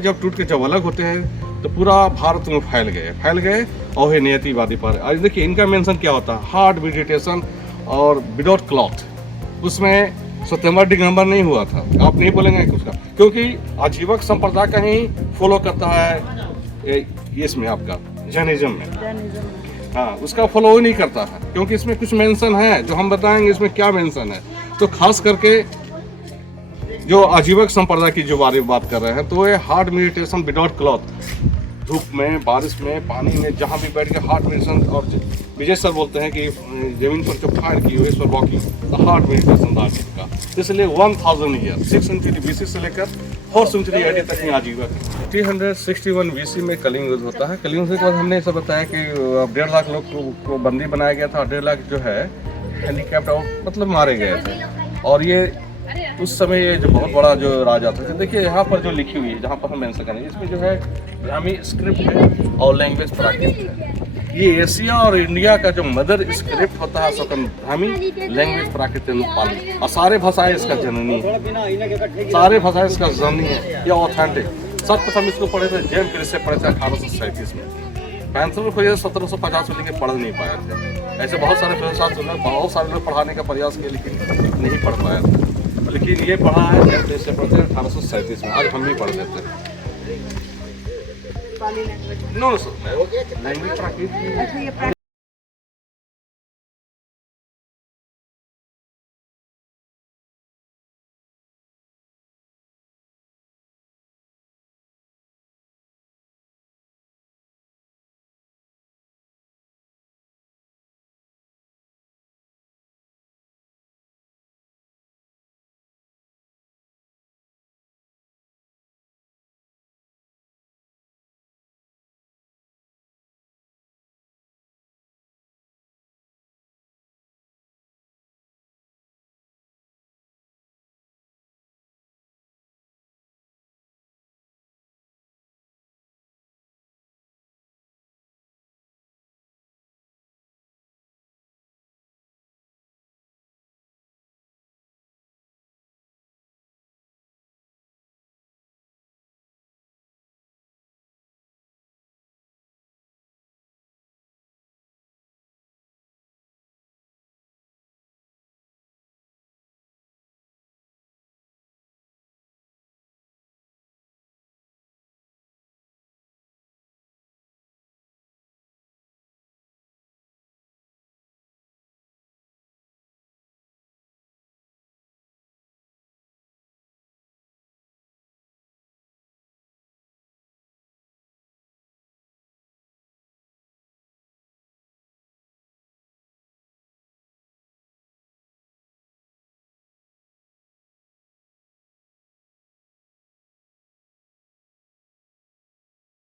जब टूट के जब अलग होते हैं तो पूरा भारत में फैल गए और ये नियतिवादी पर। आज देखिए इनका मेंशन क्या होता है, हार्ड मेडिटेशन और विदाउट क्लॉथ। उसमें सितंबर दिसंबर नहीं हुआ था, आप नहीं बोलेंगे उसका, क्योंकि आजीवक संप्रदाय का ही फॉलो करता है ये इसमें आपका जैनिज्म में। हाँ, उसका फॉलो नहीं करता है, क्योंकि इसमें कुछ मेंशन है जो हम बताएंगे इसमें क्या मेंशन है। तो खास करके जो आजीवक संप्रदाय की जो बारे में बात कर रहे हैं, तो ये हार्ड मेडिटेशन विदाउट क्लॉथ, धूप में, बारिश में, पानी में, जहाँ भी बैठ के हार्ड मेडिटेशन। और विजय सर बोलते हैं कि जमीन पर जो फायर की हुई for walking the hard meditation आजीव का। इसलिए 1000 ईयर 6 सेंचुरी बीसी से लेकर 4 सेंचुरी एडी तक ही आजीवक। 361 बीसी में कलिंग युद्ध होता है। कलिंग युद्ध के बाद हमने ऐसा बताया कि 1.5 लाख लोग को बंदी बनाया गया था, 1.5 लाख जो है हैंडीकैप्ड और मतलब मारे गए थे। और ये उस समय ये जो बहुत बड़ा जो राजा था, देखिए यहाँ पर जो लिखी हुई है, जहाँ पर हम मेंशन करेंगे, इसमें जो है ब्राह्मी स्क्रिप्ट है और लैंग्वेज प्राकृत है। ये एशिया और इंडिया का जो मदर स्क्रिप्ट होता है सकन ब्राह्मी, लैंग्वेज प्राकृत नेपाली, और सारे भाषाएं इसका जननी है, सारे भाषाएं इसका जननी है। ये ऑथेंटिक। सर्वप्रथम इसको पढ़े थे जेम फिलिस से पढ़े थे 1837 में। पैंसठ में खोजे 1750 में, लेकिन पढ़ नहीं पाए थे। ऐसे बहुत सारे फिलोसॉफर, बहुत सारे लोग पढ़ाने का प्रयास किए लेकिन नहीं पढ़ पाए थे। लेकिन ये पढ़ा है जेम फिलिस से पढ़ते हैं 1837 में। आज हम भी पढ़ लेते हैं। नो सर, लैंग्वेज प्राकृत।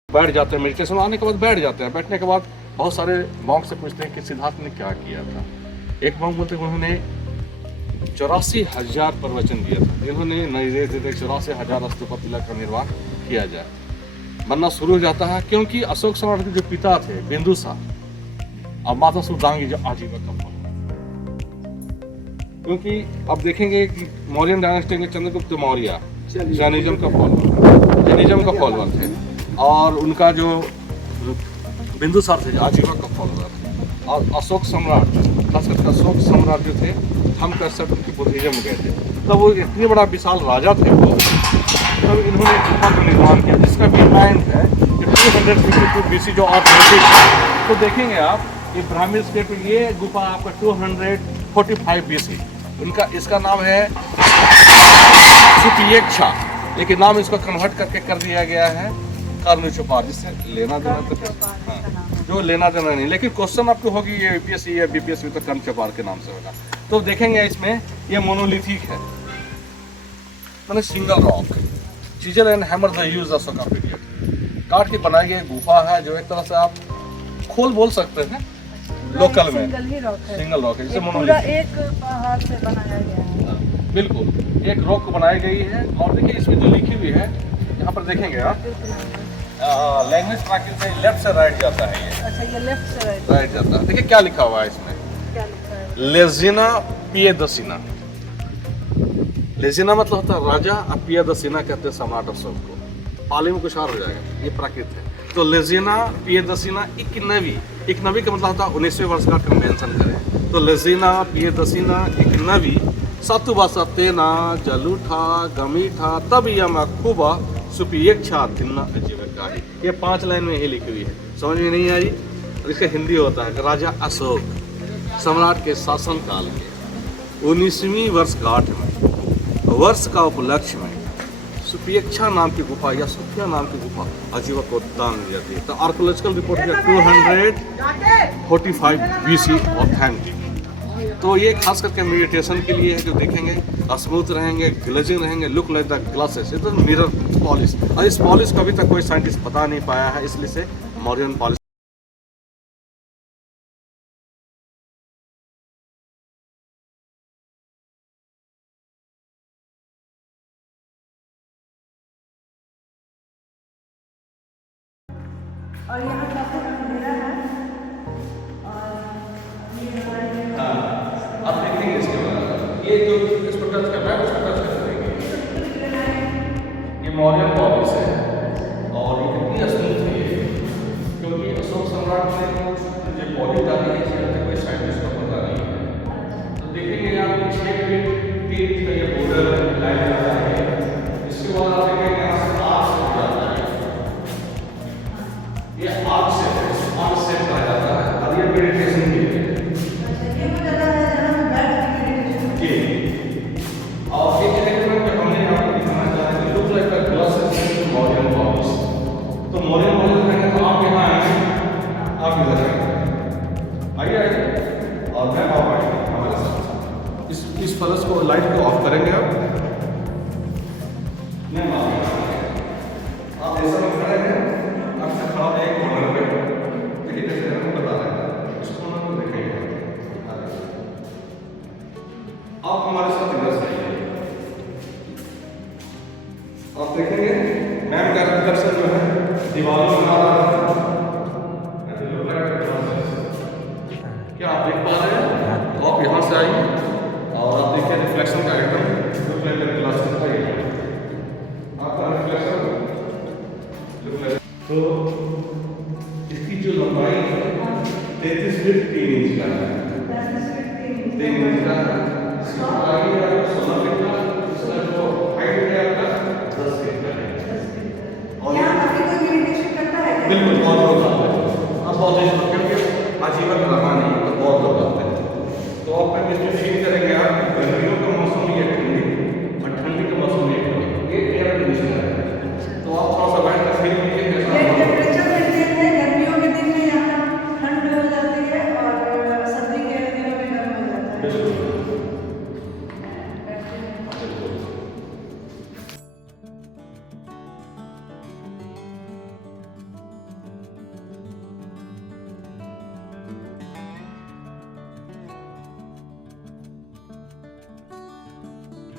बैठ जाते हैं, मेडिटेशन आने के बाद बैठ जाते हैं। बैठने के बाद बहुत सारे मॉन्क से पूछते हैं कि सिद्धार्थ ने क्या किया था। एक मॉन्क बोलते हैं उन्होंने 84,000 प्रवचन दिया था। इन्होंने निर्देश देते 84,000 स्तूपा का निर्माण किया जाए। बनना शुरू हो जाता है, क्योंकि अशोक सम्राट के जो पिता थे बिंदुसार और माता सुदांगी जो आजीवक का फॉलोअर, क्योंकि अब देखेंगे कि मौर्यन डायनेस्टी में चंद्रगुप्त मौर्य जैनिज्म का फॉलोअर थे, और उनका जो बिंदुसार थे आजीवक का फॉलोअर थे। और अशोक सम्राट, खासकर अशोक सम्राट जो थे, हम कर सकते उनकी बुद्धिज्म में गए थे। तब वो इतने बड़ा विशाल राजा थे वो, तब इन्होंने गुफा का निर्माण किया, जिसका डिमांड है कि 252 बीसी जो ऑथेंटिक है। तो देखेंगे आप ये ब्राह्मी स्क्रिप्ट, ये गुफा आपका 245 बीसी। उनका इसका नाम है सुपियेक्षा, लेकिन नाम इसको कन्वर्ट करके कर दिया गया है कर्म चौपार, जिससे लेना देना तो हाँ, जो लेना देना नहीं। लेकिन क्वेश्चन आपको होगी ये यूपीएससी या बीपीएससी तो कर्म चौपार के नाम से होगा। तो देखेंगे इसमें ये मोनोलिथिक है, मैंने single rock, chisel and hammer the use of का पीरियड, काट के बनाई गई गुफा है, जो एक तरह से आप खोल बोल सकते हैं लोकल में। सिंगल रॉक है, जिसे मोनोलिथिक एक पहाड़ से बनाया गया है। बिल्कुल एक रॉक को बनाई गई है। और देखिए इसमें जो लिखी हुई है, यहाँ पर देखेंगे आप, लैंग्वेज प्राकृत में लेफ्ट से राइट जाता है ये। अच्छा, ये लेफ्ट से राइट जाता है। देखिए क्या लिखा हुआ है इसमें, क्या लिखा है? लेजिना पियदसिना। लेजिना मतलब होता है राजा, और पियदसिना कहते हैं सम्राट अशोक को। पाली में कुछ और हो जाएगा, ये प्राकृत है। तो लेजिना पियदसिना एक नवी का मतलब होता है 19वें वर्षगांठ का मेंशन करें। तो लेजिना पियदसिना एक नवी सतुबसतेना जलूठा गमीठा तब यम खूबा सुपियक्षा दिन्ना अजीविका। ये 5 लाइन में ही लिखी हुई है, समझ में नहीं आई। और इसका हिंदी होता है कि राजा अशोक सम्राट के शासन काल के 19वीं वर्षगांठ में वर्ष का उपलक्ष्य में सुपियक्षा नाम की गुफा या सुफिया नाम की गुफा अजीवा को दान दी जाती है। तो आर्कोलॉजिकल रिपोर्ट है 245 BC ऑथेंटिक। तो ये खास करके मेडिटेशन के लिए है, जो देखेंगे स्मूथ रहेंगे, ग्लेजिंग रहेंगे, लुक लाइक द ग्लासेस। ये तो मिरर पॉलिश, और इस पॉलिश को अभी तक कोई साइंटिस्ट बता नहीं पाया है, इसलिए से मॉडर्न पॉलिश। और यहाँ काफी अंधेरा है और ये हमारे आप देखेंगे इसके बाद ये जो इसको टच करना है उसको टच कर देंगे। ये मॉडर्न पॉलिश है और ये कितनी स्मूथ है ये, क्योंकि अशोक सम्राट ने ये पॉलिश डाली है, इसमें कोई साइंटिस्ट को पता नहीं है। तो देखेंगे आप 6 फीट 3 इंच का ये बॉर्डर लाइन आता है। इसके बाद आप देखेंगे यहाँ से आर्च से जाता है, ये आर्च से कहा जाता है। और ये मेडिटेशन के लिए और एक इलेक्ट्रॉन पे हमने आपको दिखाना चाहते हैं look like the glasses modern polish. तो मॉडर्न पॉलिश रहेंगे तो आप यहाँ आएंगे, आप इधर आइए आइए और मैं आप आएंगे हमारे साथ। इस फ्लैश को लाइट को ऑफ करेंगे आप ऐसा में खड़े हैं, आपसे खड़ा है एक कॉर्नर पे, देखिए कैसे हमको बता रहे हैं इस कॉर्नर को देखेंगे। आप हमारे साथ इधर से आइए, आप देखेंगे मैम का रिफ्लेक्शन जो है दीवारों में आ रहा है। क्या आप देख पा रहे हैं? तो आप यहाँ से आइए और आप देखिए रिफ्लेक्शन का आइटम रिफ्लेक्टेड ग्लासेस का ये आपका रिफ्लेक्शन। तो इसकी जो लंबाई है 33 फीट 3 इंच का है, 3 इंच का है। आगे आपको 16 फीट का, इसका जो हाइट है आपका 10 फीट का है। और यहाँ अभी कोई मेडिटेशन करता है? बिल्कुल बहुत लोग आते हैं, अब बहुत लोग क्योंकि आजीवन रहा नहीं तो बहुत लोग आते हैं। तो आप इसमें फील करेंगे आप गर्मियों का मौसम ये ठंडी और ठंडी का मौसम ये एयर कंडीशन है। तो आप थोड़ा सा बैठ कर फील कीजिए कैसा टेम्परेचर मेंटेन है। गर्मियों के दिन में यहाँ ठंड हो जाती है और सर्दी के दिनों में गर्म हो जाता है।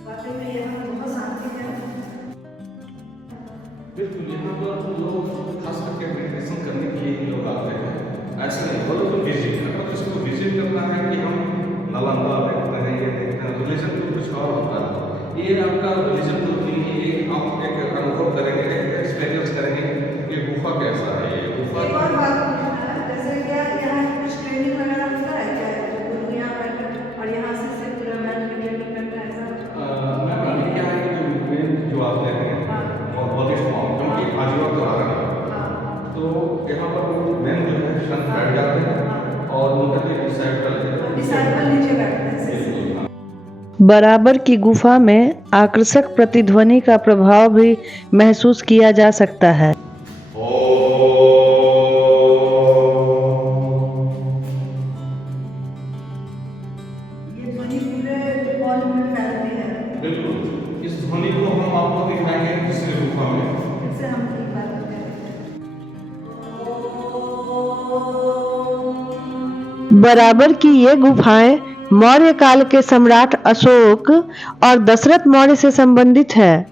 वाकई में यहाँ बहुत शांति है। बिल्कुल यहाँ पर लोग खास करके मेडिटेशन करने के लिए लोग आते हैं। ऐसा नहीं बोलो तो विजिट, अगर किसी विजिट करना है कि हम नालंदा देखते हैं ये देखते हैं, रिलीजन तो कुछ और होता है। ये आपका रिलीजन तो नहीं, ये आप एक अनुभव करेंगे, एक्सपीरियंस करेंगे ये गुफा कैसा है। ये गुफा एक और बात पूछना है, जैसे क्या यहाँ कुछ ट्रेनिंग वगैरह होता है क्या? गुरु यहाँ बैठकर और यहाँ से पूरा मैनेजमेंट करना है ऐसा? मैम अभी क्या है कि जो आप कह रहे हैं बौद्धिस्ट फॉर्म क्योंकि आजीवन तो आ रहा है, तो यहाँ पर मैम जो है संत बैठ जाते हैं और उनका जो डिसाइपल नीचे बैठते हैं। बराबर की गुफा में आकर्षक प्रतिध्वनि का प्रभाव भी महसूस किया जा सकता है। ये ध्वनि पूरे हॉल में फैलती है। बिल्कुल, इस ध्वनि को हम आपको दिखाएंगे दूसरे गुफा में। इससे हम ठीक बात करते हैं। बराबर की ये गुफाएं मौर्य काल के सम्राट अशोक और दशरथ मौर्य से संबंधित है।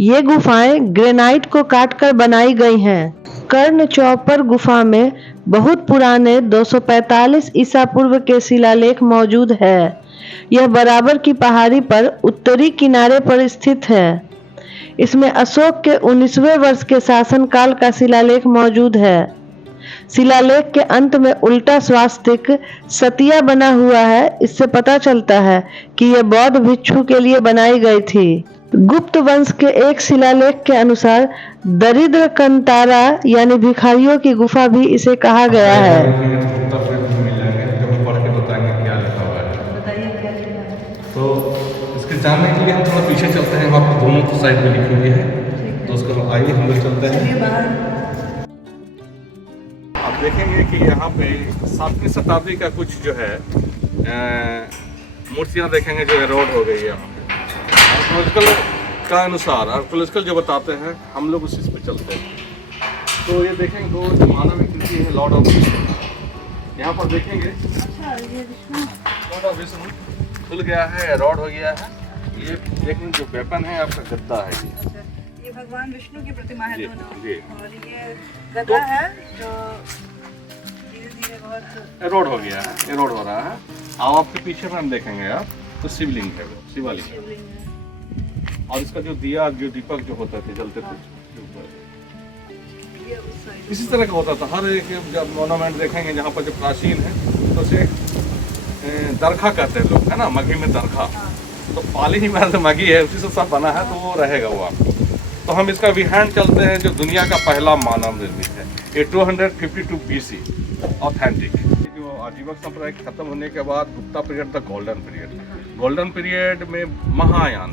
ये गुफाएं ग्रेनाइट को काटकर बनाई गई हैं। कर्ण चौपर गुफा में बहुत पुराने 245 ईसा पूर्व के शिलालेख मौजूद है। यह बराबर की पहाड़ी पर उत्तरी किनारे पर स्थित है। इसमें अशोक के 19वें वर्ष के शासनकाल का शिलालेख मौजूद है। शिलालेख के अंत में उल्टा स्वास्तिक सतिया बना हुआ है। इससे पता चलता है कि यह बौद्ध भिक्षु के लिए बनाई गई थी। गुप्त वंश के एक शिलालेख के अनुसार दरिद्र कंतारा यानी भिखारियों की गुफा भी इसे कहा गया है। तो इसके जानने के लिए हम थोड़ा पीछे चलते हैं। वहाँ पर दोनों साइड में लिखी हुई है, तो उसको आइए हम लोग चलते हैं। आप देखेंगे कि यहाँ पे 7वीं शताब्दी का कुछ जो है मूर्तियाँ देखेंगे जो एरोड हो गई है। यहाँ पे आर्कोलॉजिकल का अनुसार आर्कोलॉजिकल जो बताते हैं, हम लोग उसी पे चलते हैं। तो ये देखेंगे दो जो मानव कृति है, लॉर्ड ऑफ विष्णु। यहाँ पर देखेंगे लॉर्ड ऑफ विष्णु खुल गया है, एरोड हो गया है। ये देखेंगे जो वेपन है आपका गद्दा है। ये भगवान विष्णु की प्रतिमा है दोनों, जी। और ये गदा है जो धीरे-धीरे बहुत एरोड हो गया है, एरोड हो रहा है। अब आपके पीछे में हम देखेंगे आप तो शिवलिंग है, वो शिवालिंग है। शिवलिंग है। और इसका जो दिया जो दीपक जो होते थे जलते थे ये उस साइड इसी तरह का होता था। हर एक जब मोनूमेंट देखेंगे जहाँ पर जो प्राचीन है तो उसे दरखा कहते हैं लोग, है ना, मघी में दरखा। तो पाली ही में मघी है, उसी से सब बना है, तो वो रहेगा वो आपको। तो हम इसका विहान चलते हैं जो दुनिया का पहला मानव निर्मित है। ये 252 BC ऑथेंटिक। जो आजीवक संप्रदाय खत्म होने के बाद गुप्ता पीरियड था गोल्डन पीरियड। गोल्डन पीरियड में महायान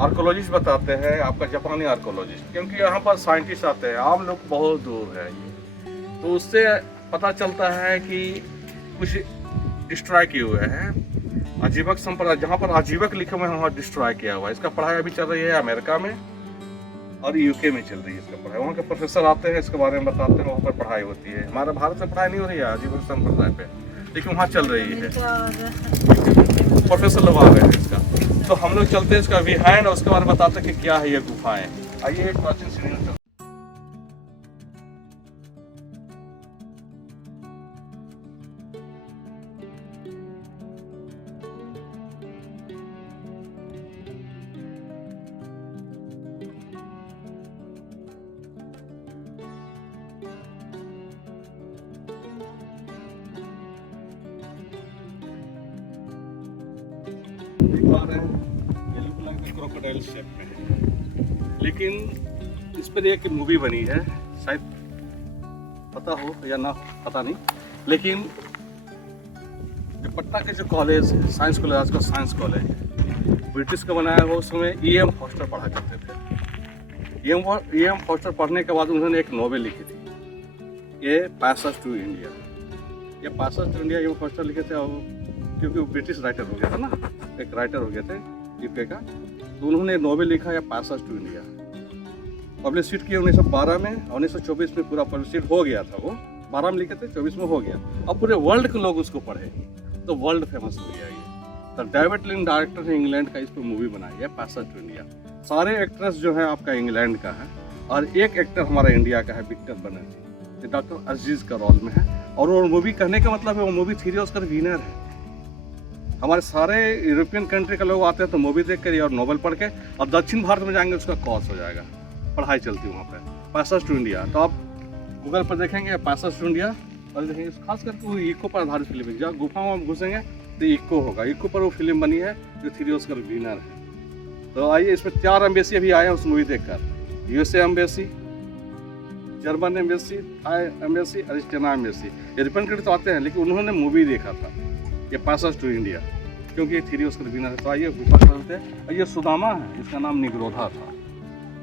आर्कोलॉजिस्ट बताते हैं, आपका जापानी आर्कोलॉजिस्ट, क्योंकि यहाँ पर साइंटिस्ट आते हैं, आम लोग बहुत दूर है ये, तो उससे पता चलता है कि कुछ डिस्ट्रॉय किए हुए हैं। आजीवक संप्रदाय जहाँ पर आजीवक लिखे हुए हैं वहाँ डिस्ट्रॉय किया हुआ है। इसका पढ़ाई अभी चल रही है अमेरिका में और यूके में चल रही है इसका पढ़ाई। वहाँ के प्रोफेसर आते हैं, इसके बारे में बताते हैं, वहाँ पर पढ़ाई होती है। हमारे भारत में पढ़ाई नहीं हो रही है आजीवक संप्रदाय पे, लेकिन वहाँ चल रही है, प्रोफेसर लोग आ रहे हैं इसका। तो हम लोग चलते हैं इसका बिहाइंड और उसके बारे में बताते हैं कि क्या है ये गुफाएं। आइए एक प्राचीन श्रेणी में क्रोकोडाइल शेप में है, लेकिन इस पर एक मूवी बनी है, शायद पता हो या ना पता नहीं, लेकिन जो पटना के जो कॉलेज है, साइंस कॉलेज, आज का साइंस कॉलेज है, ब्रिटिश का बनाया हुआ। उसमें E.M. फॉस्टर पढ़ा करते थे। E.M. फॉस्टर पढ़ने के बाद उन्होंने एक नॉवेल लिखी थी, ये पैसेज टू इंडिया। ये passage to India E.M. Forster लिखे थे, क्योंकि वो ब्रिटिश राइटर हो गया था ना, एक राइटर हो गए थे यूके का, तो उन्होंने नॉवेल लिखा या पैसेज टू इंडिया। पब्लिशिट किया 1912 में, 1924 में पूरा पब्लिशिट हो गया था। वो 12 में लिखे थे, 24 में हो गया। अब पूरे वर्ल्ड के लोग उसको पढ़े तो वर्ल्ड फेमस हो गया ये। तो डेविड लिन डायरेक्टर है इंग्लैंड का, इस पर मूवी बनाई है पैसेज टू इंडिया। सारे एक्ट्रेस जो है आपका इंग्लैंड का है और एक एक्टर हमारा इंडिया का है, विक्टर बनर्जी, डॉक्टर अजीज का रोल में है। और वो मूवी कहने का मतलब है वो मूवी 3 ऑस्कर विनर है। हमारे सारे यूरोपियन कंट्री के लोग आते हैं तो मूवी देख कर और नोवेल पढ़ के, अब दक्षिण भारत में जाएंगे उसका कॉस्ट हो जाएगा, पढ़ाई चलती है वहाँ पे। पैसेज टू इंडिया तो आप गूगल पर देखेंगे पैसेज टू इंडिया और देखेंगे, खास करके वो इको पर आधारित फिल्म है। जहाँ गुफा में घुसेंगे तो इको होगा, इको पर वो फिल्म बनी है जो 3 ऑस्कर विनर है। तो आइए, इसमें 4 एम्बेसी अभी आए हैं उस मूवी देखकर। USA embassy, German embassy, Thai embassy, Argentina embassy. European country तो आते हैं, लेकिन उन्होंने मूवी देखा था ये पैसेज टू इंडिया, क्योंकि ये 3 ऑस्कर विनर है। तो आइए गुफा चलते हैं। और ये सुदामा है, इसका नाम निग्रोधा था।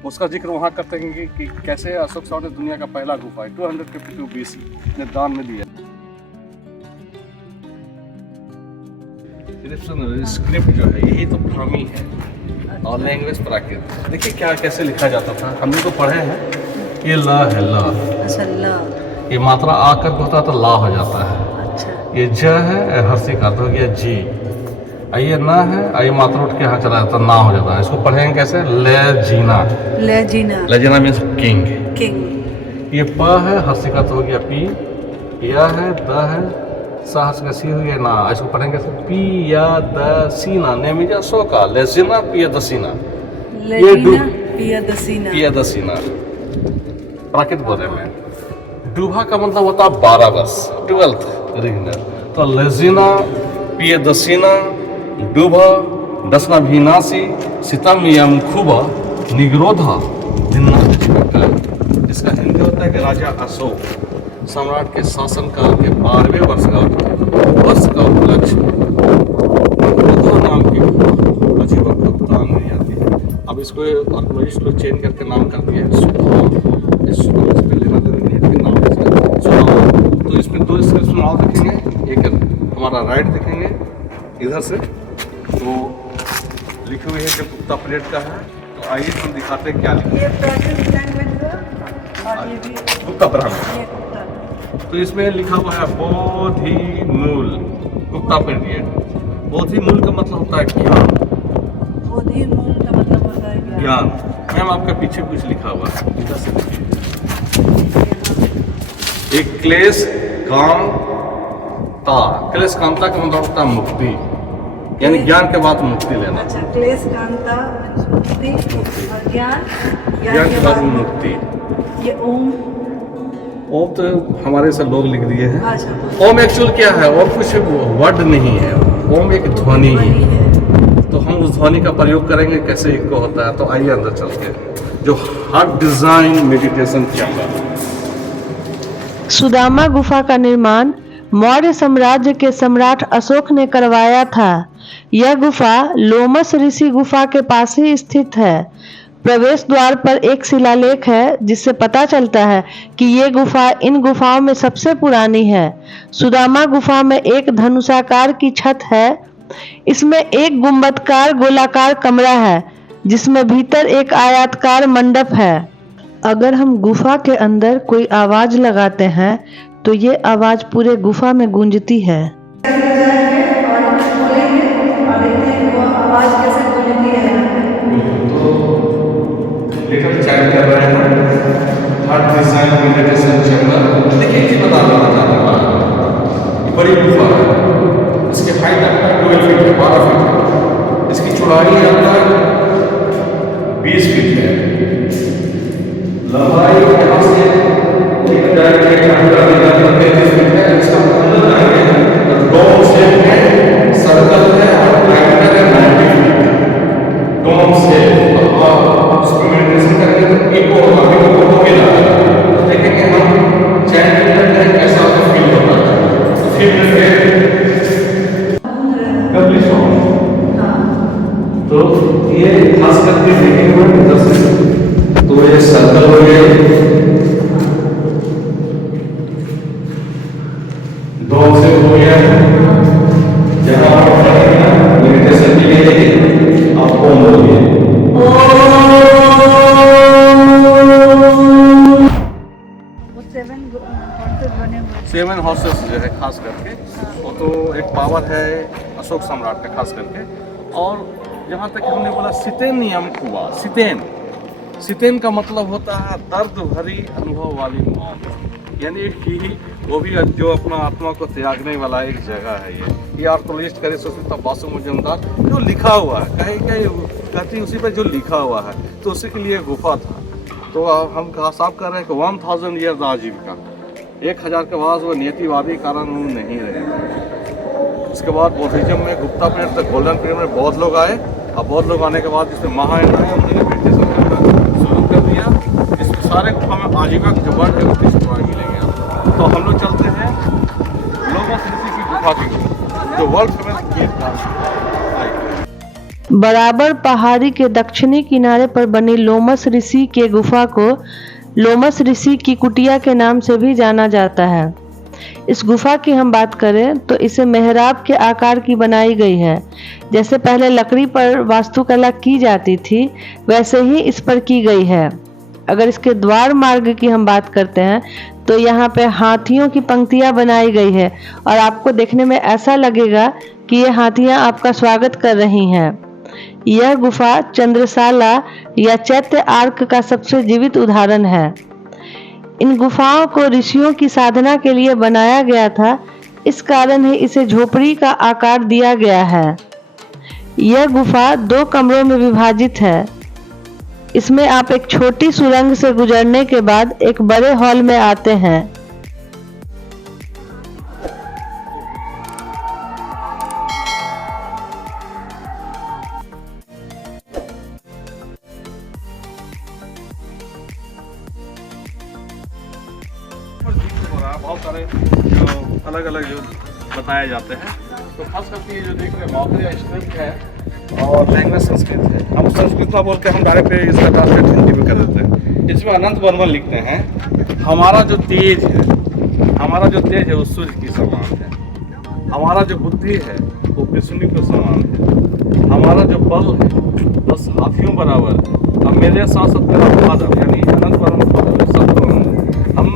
उसका जिक्र वहाँ करते हैं कि कैसे अशोक शाह ने दुनिया का पहला गुफा है 252 BC ने दान में दिया। स्क्रिप्ट जो है यही तो ब्राह्मी है और लैंग्वेज प्राकृत। देखिए क्या कैसे लिखा जाता था, हमने तो पढ़े हैं। ये ला है, ला, अच्छा ला, ये मात्रा आकर होता तो ला हो जाता है। अच्छा, ये ज है, हर्षी का हो गया जी। ये ना है, ये मात्रा उठ के यहाँ चला जाता, ना हो जाता है। इसको पढ़ेंगे कैसे, ले जीना, लेजिना, लेजिना मीन्स किंग। किंग। ये प है, हर्षी का हो गया पी, या है, द है, साहस का सी हो गया ना। इसको पढ़ेंगे कैसे, पी या द सीना, नेमिजा सो का लेजिना पिया दसीना। लेजिना पियादसीना। पियादसीना प्राकृत बोले में। डूबा का मतलब होता है 12 वर्ष, 12th रीजनल। तो लेजिना, पियादसीना, डूबा, दसना भीनासी, सितम यम खुबा, निग्रोधा, जिन्ना। इसका हिंदी होता है कि राजा अशोक सम्राट के शासनकाल के 12वें वर्ष का उपलक्ष्य निग्रोधा नाम की अजीबा भुगतान दी जाती है। अब इसको आर्कोलॉजिस्ट को चेंज करके नाम कर दिया है सुदामा। इस लेना देना नहीं है, नाम है सुदामा। तो इसमें दो डिस्क्रिप्शन और देखेंगे, एक हमारा राइट देखेंगे इधर से, तो लिखी हुई है कि गुप्ता पीरियड का है। तो आइए हम दिखाते हैं क्या लिखा है। ये प्राकृत लैंग्वेज और ये भी गुप्ता ब्राह्मण। ये गुप्ता। तो इसमें लिखा हुआ है बोधि मूल, गुप्ता पीरियड। बोधि मूल का मतलब होता है ज्ञान। बोधि मूल का मतलब होता है ज्ञान। मैम आपके पीछे कुछ लिखा हुआ है, इधर से देखिए। एक क्लेश कांता, क्लेश कांता का मतलब होता है मुक्ति, यानी ज्ञान के बाद मुक्ति लेना। अच्छा, क्लेश कांता मुक्ति और ज्ञान, ज्ञान के बाद मुक्ति। ये ओम। ओम तो हमारे से लोग लिख दिए हैं। अच्छा, ओम एक्चुअल क्या है? ओम कुछ वर्ड नहीं है, ओम एक ध्वनि ही है। तो हम उस ध्वनि का प्रयोग करेंगे, कैसे इनको होता है। तो आइए अंदर चलते। जो heart design meditation chamber. Sudama गुफा का निर्माण मौर्य साम्राज्य के सम्राट अशोक ने करवाया था। यह गुफा लोमस ऋषि गुफा के पास ही स्थित है। प्रवेश द्वार पर एक शिलालेख है जिससे पता चलता है कि ये गुफा इन गुफाओं में सबसे पुरानी है। सुदामा गुफा में एक धनुषाकार की छत है। इसमें एक गुंबदकार गोलाकार कमरा है जिसमें भीतर एक आयताकार मंडप है। अगर हम गुफा के अंदर कोई आवाज लगाते हैं तो ये आवाज पूरे गुफा में गूंजती है। आवाज कैसे गूंजती है यहाँ पे? लेखक चैन कर रहे हैं हार्ट डिजाइन मेडिटेशन चैम्बर। देखिए एक चीज बता ये बड़ी गुफा है। इसकी हाइट आपका 12 फीट है, 12 फीट है। इसकी चौड़ाई आपका 20 फीट है। लंबाई यहाँ से एक है। इसका अंदर जाएंगे तो डोम शेप में सर्कल है और डायमीटर है 90 फीट। डोम शेप और उसमें मेडिटेशन करेंगे तो इको होगा, इको हो गया तो देखेंगे हम चैन करते हैं कैसा फील होता है। तो फील करके कंप्लीट हो। तो ये खास करके देखेंगे हम इधर से, तो ये सर्कल हो गए, डोम से हो गया। जहां आप मेडिटेशन के लिए आप ओम बोलिए। सेवन हॉर्सेस जो है खास करके, वो तो एक पावर है अशोक सम्राट का खास करके। और जहाँ तक हमने बोला सितेन नियम हुआ, सितेन, सितेन का मतलब होता है दर्द भरी अनुभव वाली मौत, यानी कि वो भी जो अपना आत्मा को त्यागने वाला एक जगह है। ये आर्कोलॉजिस्ट करे सुष्मिता बासु मजुमदार जो लिखा हुआ है, कहीं कहती उसी पर जो लिखा हुआ है, तो उसी के लिए गुफा था। तो हम साफ कर रहे हैं कि 1000 ईयर्स आजीविका, 1000 के बाद वो नियतिवादी कारण नहीं रहे। इसके बाद बौद्धिज्म में गुप्ता पीरियड तक, गोल्डन पीरियड में बौद्ध लोग आए। अब बौद्ध लोग आने के बाद जिसमें महायान आए, उन्होंने मेडिटेशन करना शुरू कर दिया। इसमें सारे गुफा में आजीविका जो वर्ड है वो किसी मिलेंगे। तो हम लोग चलते हैं लोमस ऋषि की गुफा की, जो वर्ल्ड फेमस है। बराबर पहाड़ी के दक्षिणी किनारे पर बनी लोमस ऋषि के गुफा को लोमस ऋषि की कुटिया के नाम से भी जाना जाता है। इस गुफा की हम बात करें तो इसे मेहराब के आकार की बनाई गई है। जैसे पहले लकड़ी पर वास्तुकला की जाती थी, वैसे ही इस पर की गई है। अगर इसके द्वार मार्ग की हम बात करते हैं तो यहाँ पे हाथियों की पंक्तियां बनाई गई है और आपको देखने में ऐसा लगेगा कि ये हाथियां आपका स्वागत कर रही हैं। यह गुफा चंद्रशाला या चैत्य आर्क का सबसे जीवित उदाहरण है। इन गुफाओं को ऋषियों की साधना के लिए बनाया गया था, इस कारण ही इसे झोपड़ी का आकार दिया गया है। यह गुफा 2 कमरों में विभाजित है। इसमें आप एक छोटी सुरंग से गुजरने के बाद एक बड़े हॉल में आते हैं। बहुत सारे जो अलग अलग जो बताए जाते हैं, तो खास करके ये जो देख रहे हैं मौखरी स्क्रिप्ट है और लैंग्वेज संस्कृत है। हम संस्कृत में बोलते हैं, हम डायरेक्ट पे इसका ट्रांसलेट हिंदी में कर देते हैं। इसमें अनंत वर्मन लिखते हैं, हमारा जो तेज है वो सूर्य की समान है, हमारा जो बुद्धि है वो विष्णु के समान है, हमारा जो बल है 10 हाथियों बराबर है, अब मेरे साथ साथ मेरा फादर यानी अनंत वर्मन फादर सत्य हम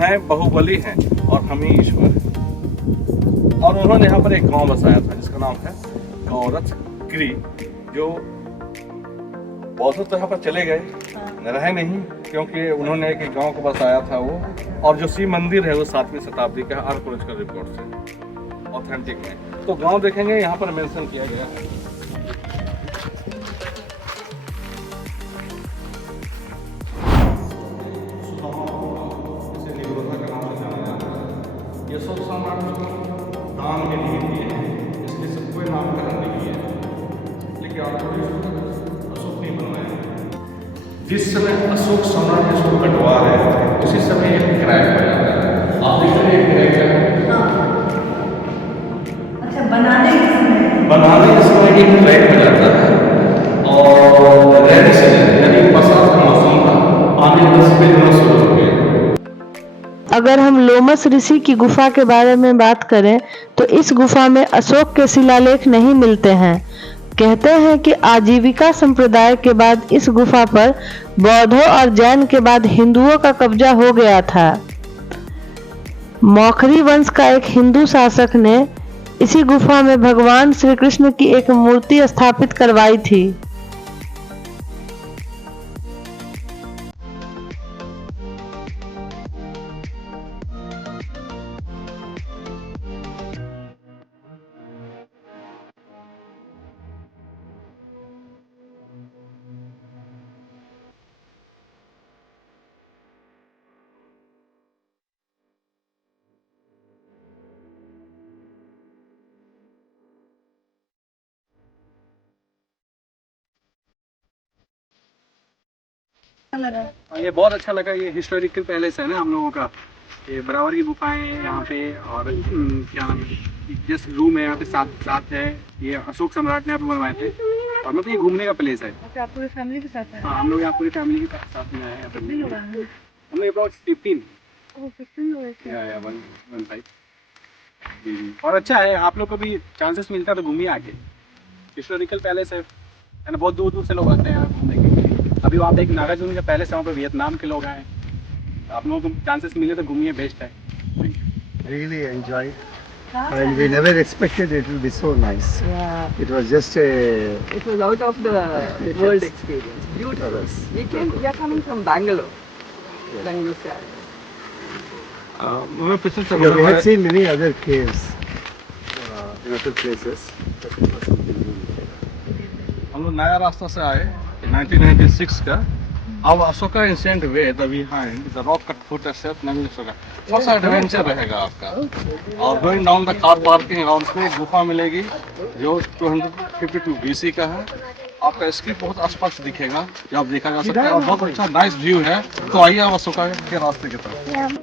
हैं बहुबली हैं और हम ही ईश्वर हैं। और उन्होंने यहाँ पर एक गांव बसाया था जिसका नाम है गौरथ गिरी, जो बौद्ध तो यहाँ पर चले गए, रहे नहीं, क्योंकि उन्होंने एक गांव को बसाया था वो। और जो शिव मंदिर है वो 7वीं शताब्दी का आर्कोलॉजिकल रिपोर्ट से ऑथेंटिक में। तो गांव देखेंगे यहाँ पर मेंशन किया गया है। ये सब सम्राट दान के लिए दिए हैं, इसलिए सबको नामकरण नहीं किया है, लेकिन अशोक नहीं बनवाया। जिस समय अशोक सम्राट इसको कटवा रहे थे उसी समय एक क्रैक हो जाता है। आप देख रहे हैं क्रैक है, अच्छा बनाने के समय एक क्रैक हो जाता है और रेड सीजन यानी बरसात का मौसम था, पानी 10 फीट शुरू हो गया। अगर हम लोमस ऋषि की गुफा के बारे में बात करें तो इस गुफा में अशोक के शिलालेख नहीं मिलते हैं। कहते हैं कि आजीविका संप्रदाय के बाद इस गुफा पर बौद्धों और जैन के बाद हिंदुओं का कब्जा हो गया था। मौखरी वंश का एक हिंदू शासक ने इसी गुफा में भगवान श्री कृष्ण की एक मूर्ति स्थापित करवाई थी। ये बहुत अच्छा लगा। ये हिस्टोरिकल पैलेस है ना हम लोगों का, ये बराबर की गुफाएं हैं यहाँ पे। और क्या नाम है, जिस रूम है यहाँ पे साथ है, ये अशोक सम्राट ने यहाँ पे बनवाए थे। और मतलब ये घूमने का प्लेस है। आप पूरी फैमिली के साथ हैं? हाँ, हम लोग यहाँ पूरी फैमिली के साथ में आए हैं। कितने लोग आए हैं? हम लोग अबाउट 15 15 लोग हैं। या 1-5। जी। और अच्छा है, आप लोग को भी चांसेस मिलता है तो घूमिए आके। हिस्टोरिकल पैलेस है ना, बहुत दूर दूर से लोग आते हैं यहाँ घूमने के लिए। अभी आप एक नागार्जुन का पैलेस है, वहाँ पे वियतनाम के लोग आए। आप लोगों को चांसेस मिले तो घूमिए, बेस्ट है। Really enjoyed, and we never expected it will be so nice. Yeah, It was just a it was out of the world experience. Beautiful. We are coming from Bangalore. Bangalore side. yeah, we had seen many other caves in other places. But it was something new. हम लोग नया रास्ता से आए 1996 का। अब Ashoka ancient way the behind the rock cut foot step नहीं अशोका, थोड़ा सा एडवेंचर रहेगा आपका। और going down the car parking और उसमें एक गुफा मिलेगी जो 252 BC का है। आपका स्क्रिप्ट बहुत स्पष्ट दिखेगा जो आप देखा जा सकता है और बहुत अच्छा नाइस व्यू है। तो आइए आप अशोका के रास्ते की तरफ।